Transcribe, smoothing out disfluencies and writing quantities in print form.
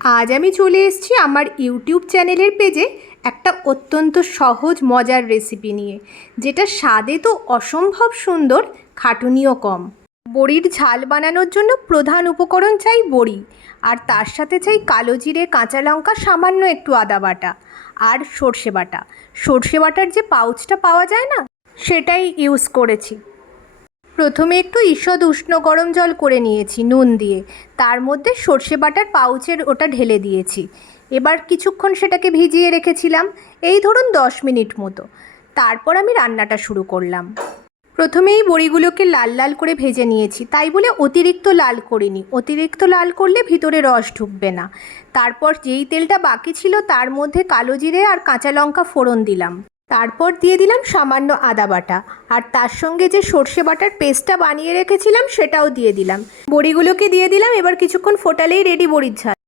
আজ আমি চলে এসেছি আমার ইউটিউব চ্যানেলের পেজে একটা অত্যন্ত সহজ মজার রেসিপি নিয়ে, যেটা স্বাদে তো অসম্ভব সুন্দর, খাটুনিও কম। বড়ির ঝাল বানানোর জন্য প্রধান উপকরণ চাই বড়ি, আর তার সাথে চাই কালো জিরে, কাঁচা লঙ্কা, সামান্য একটু আদা বাটা আর সর্ষে বাটা। সর্ষে বাটার যে পাউচটা পাওয়া যায় না, সেটাই ইউজ করেছি। প্রথমে একটু ঈষৎ উষ্ণ গরম জল করে নিয়েছি নুন দিয়ে, তার মধ্যে সর্ষে বাটার পাউচের ওটা ঢেলে দিয়েছি। এবার কিছুক্ষণ সেটাকে ভিজিয়ে রেখেছিলাম, এই ধরুন 10 মিনিট মতো। তারপর আমি রান্নাটা শুরু করলাম। প্রথমেই বড়িগুলোকে লাল লাল করে ভেজে নিয়েছি, তাই বলে অতিরিক্ত লাল করিনি, অতিরিক্ত লাল করলে ভিতরে রস ঢুকবে না। তারপর যেই তেলটা বাকি ছিল তার মধ্যে কালো জিরে আর কাঁচা লঙ্কা ফোড়ন দিলাম। তারপর দিয়ে দিলাম সামান্য আদা বাটা, আর তার সঙ্গে যে সর্ষে বাটার পেস্টটা বানিয়ে রেখেছিলাম সেটাও দিয়ে দিলাম। বড়িগুলোকে দিয়ে দিলাম, এবার কিছুক্ষণ ফোটালেই রেডি বড়ির ঝাল।